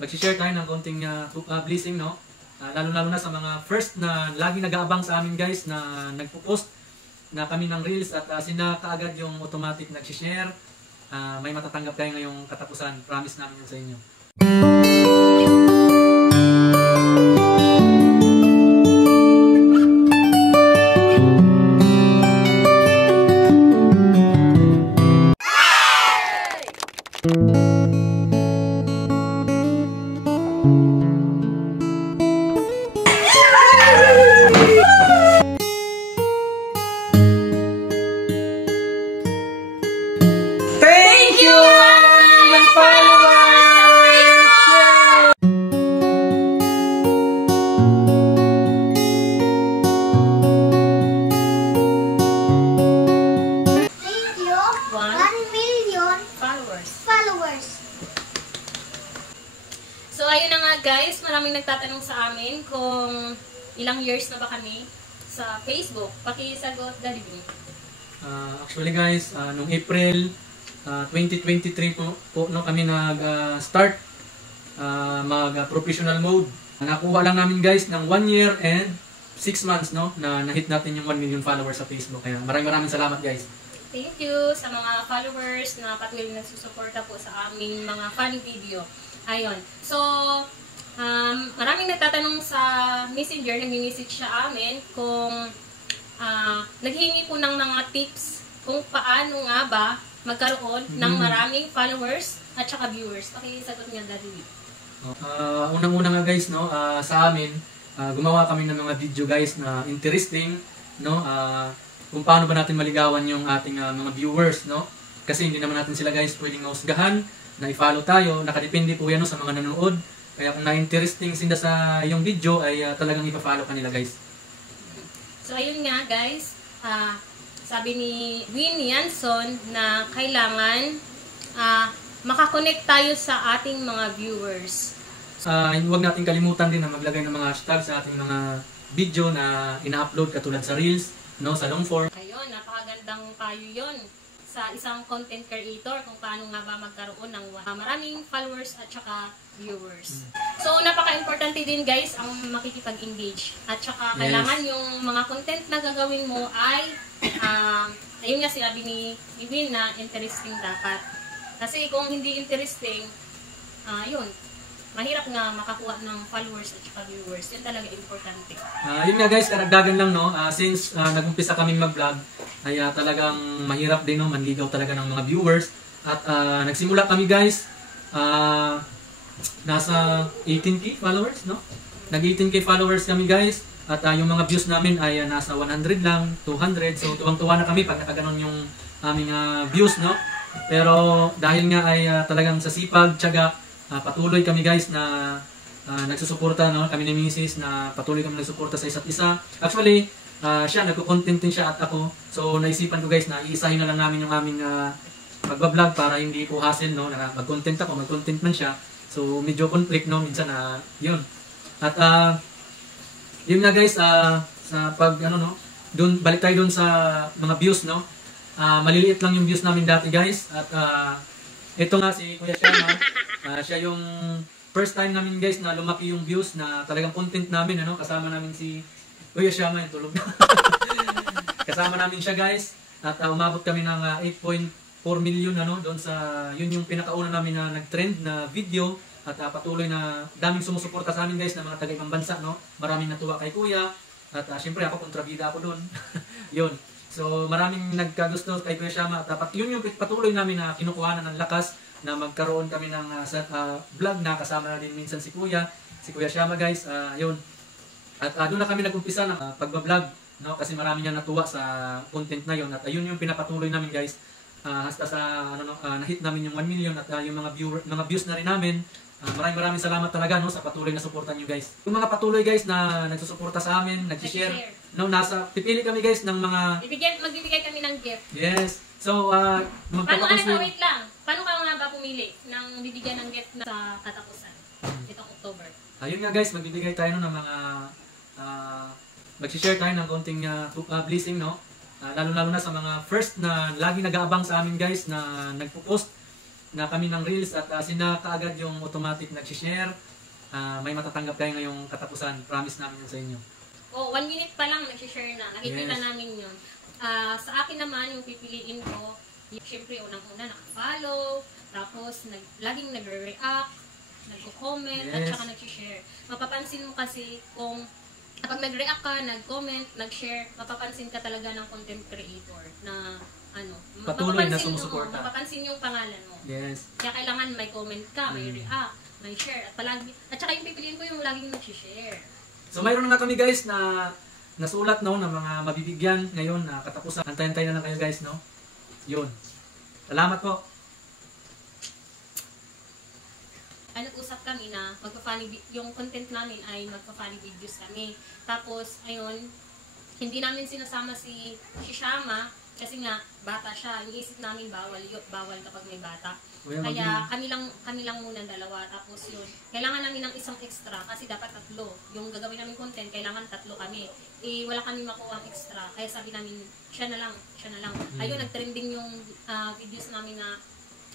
mag-share tayo ng konting blessing, no? Lalo-lalo na sa mga first na lagi nag-aabang sa amin guys na nagpo-post na kami ng reels at sina kaagad yung automatic nag-share. May matatanggap kayo ngayong katapusan. Promise namin yun sa inyo. So ayun na nga guys, maraming nagtatanong sa amin kung ilang years na ba kami sa Facebook. Pakisagot, Daddy B. Actually guys, noong April 2023 po no, kami nag-start mag-professional mode. Nakuha lang namin guys ng 1 year and 6 months no, na na-hit natin yung 1 million followers sa Facebook. Kaya maraming salamat guys. Thank you sa mga followers na patuloy nagsusuporta po sa aming mga funny video. Ayun. So, maraming nagtatanong sa Messenger, nag-message siya amin kung naghingi po ng mga tips kung paano nga ba magkaroon ng maraming followers at saka viewers. Pakisagot niya, Daddy. Unang-una nga guys, no, sa amin, gumawa kami ng mga video guys na interesting, no, kung paano ba natin maligawan yung ating mga viewers, no? Kasi hindi naman natin sila guys pwedeng mahusgahan na i-follow tayo, nakadepende po yan no, sa mga nanonood. Kaya kung na-interesting sila sa yung video ay talagang ipa-follow kanila guys. So ayun nga guys, sabi ni Win Yanson na kailangan makakonect tayo sa ating mga viewers. Huwag natin kalimutan din na maglagay ng mga hashtag sa ating mga video na ina-upload katulad sa Reels, no, sa long form. Ayun, napakagandang payo yun sa isang content creator kung paano nga ba magkaroon ng maraming followers at saka viewers. So, napaka-importante din guys ang makikipag-engage. At saka kailangan yung mga content na gagawin mo ay, ayun nga sinabi ni Win na interesting dapat. Kasi kung hindi interesting, yun, mahirap nga makakuha ng followers at saka viewers. Yun talaga importante. Yun nga guys, karagdagan lang no, since nag-umpisa kaming mag-vlog, ay talagang mahirap din no, manligaw talaga ng mga viewers. At nagsimula kami guys, nasa 18k followers, no? Nag-18k followers kami guys. At yung mga views namin ay nasa 100 lang, 200. So tuwang-tuwa na kami pag nakaganon yung aming views, no? Pero dahil nga ay talagang sa sipag, tiyaga, patuloy kami guys na nagsusuporta, no? Kami ni Mrs. na patuloy kami nagsusuporta sa isa't isa. Actually, siya, nagko-content din siya at ako. So, naisipan ko guys na iisahin na lang namin yung aming pagbablog para hindi po hassle, no? Na mag-content ako, mag-content man siya. So, medyo conflict, no? Minsan na, yun. At, yun nga guys, sa pag, ano, no? Dun, balik tayo dun sa mga views, no? Maliliit lang yung views namin dati guys. At, ito nga si Kuya Shama. Siya yung first time namin guys na lumaki yung views na talagang content namin, ano? Kasama namin si Kuya Shama, yung tulog na. Kasama namin siya guys. At umabot kami ng 8.4 million, ano? Doon sa, yun yung pinakauna namin na nag-trend na video. At patuloy na daming sumusuporta sa amin guys na mga taga-ibang bansa, no? Maraming natuwa kay Kuya. At syempre ako, kontrabida ako doon. Yun. So maraming nagkagusto kay Kuya Shama. At yun yung patuloy namin na kinukuhanan ng lakas na magkaroon kami ng vlog na kasama na din minsan si Kuya Shama guys. Yun. At doon na kami nag-umpisa ng pagbablog, no? Kasi marami niyang natuwa sa content na yun. At ayun yung pinapatuloy namin guys. Hasta sa na-hit namin yung 1 million at yung mga views na rin namin. Maraming salamat talaga, no, sa patuloy na suporta niyo guys. Yung mga patuloy guys na nagsusuporta sa amin, nag-share, no, pipili kami guys ng mga magbibigay kami ng gift. Yes. So, wait lang. Paano ka nga ba pumili ng bibigyan ng gift na sa katapusan itong October? Ayun nga guys, magbibigay tayo ng mga mag-share tayo ng konting blessing, no? Lalo-lalo na sa mga first na lagi nag-aabang sa amin guys na nagpo-post na kami ng Reels at sina kaagad yung automatic nag-share. May matatanggap kayo ngayong katapusan. Promise namin yun sa inyo. Oh, 1 minute pa lang nag-share na. Nakikita Yes. namin yun. Sa akin naman, yung pipiliin ko, siyempre unang-una naka-follow, tapos laging nagre-react, nagko-comment, at Yes. saka nag-share. Mapapansin mo kasi kung kapag nag-react ka, nag-comment, nag-share, mapapansin ka talaga ng content creator na Patuloy na mapapansin, sumusuporta. mapapansin yung pangalan mo. Yes. Kaya kailangan may comment ka, may react, may share, at saka yung pipiliin ko yung laging nag-share. So mayroon na kami guys na nasulat no ng mga mabibigyan ngayon na katapusan. Antayin-antayin na lang kayo guys no. Yun. Salamat po. Nag-usap kami na yung content namin ay magpa-funny videos kami. Tapos, ayun, hindi namin sinasama si Shama kasi nga, bata siya. Iniisip namin bawal kapag may bata. Kaya kami lang muna dalawa. Tapos yun, kailangan namin ng isang extra kasi dapat 3. Yung gagawin namin content, kailangan 3 kami. Wala kami makuha extra. Kaya sabi namin, siya na lang. Ayun, nag-trending yung videos namin na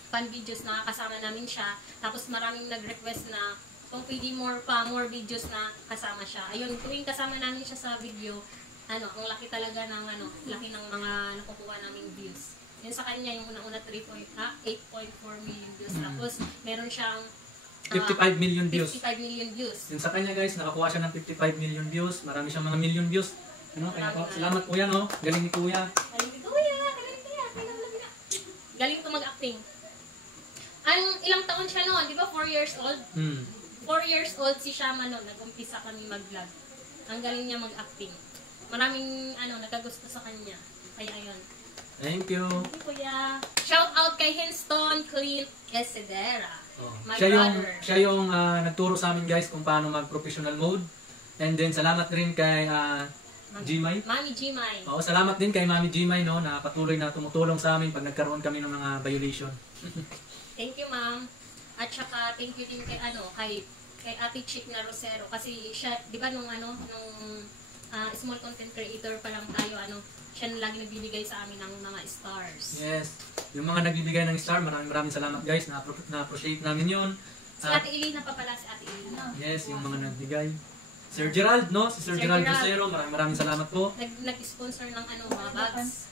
fun videos na kasama namin siya. Tapos maraming nag-request na kung pwede more videos na kasama siya. Ayun, tuwing kasama namin siya sa video, ang laki talaga ng laki ng mga nakukuha naming views. Yun sa kanya, yung unang-una 8.4 million views. Tapos meron siyang 55 million views. 55 million views. Yun sa kanya guys, nakakuha siya ng 55 million views. Marami siyang mga million views. Kaya po, salamat po yan no. Galing ni Kuya. Galing to mag-acting. Ilang taon siya noon, di ba? 4 years old? 4 years old si Shama noon, nag-umpisa kami mag-vlog. Ang galing niya mag-acting. Maraming nagkagusto sa kanya. Kaya ayun. Thank you. Thank you, Kuya. Shout out kay Henston Clint Esedera. My brother. Siya yung nagturo sa amin guys kung paano mag-professional mode. And then salamat rin kay Gmay. Mami Gmay. Oo, salamat din kay Mami Gmay no, na patuloy na tumutulong sa amin pag nagkaroon kami ng mga violation. Thank you, ma'am. At saka thank you din kay kay Ate Chick na Rosero kasi siya, 'di ba nung small content creator pa lang tayo, siya na lagi nagbibigay sa amin ng mga stars. Yes. Yung mga nagbibigay ng star, maraming salamat guys. Na-appreciate namin 'yon. Si Ate Elena pa pala, si Ate Elena. Yes, yung mga nagbigay. Sir Gerald, no? Si Sir Gerald Rosero, maraming salamat po. Nag-sponsor ng mga bags.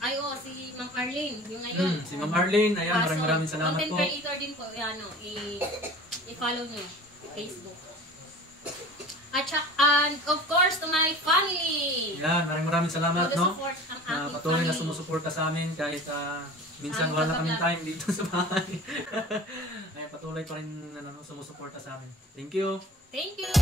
Ay, si Ma'am Arlene, yung ngayon. Si Ma'am Arlene, ayan, maraming salamat content po. Content creator din po, i-follow nyo, Facebook. At and of course, to my family. Yan, maraming salamat, no? Support ang aking Patuloy na family. sumusuporta sa amin kahit minsan wala kaming time dito sa bahay. Ay, patuloy pa rin sumusuporta sa amin. Thank you. Thank you.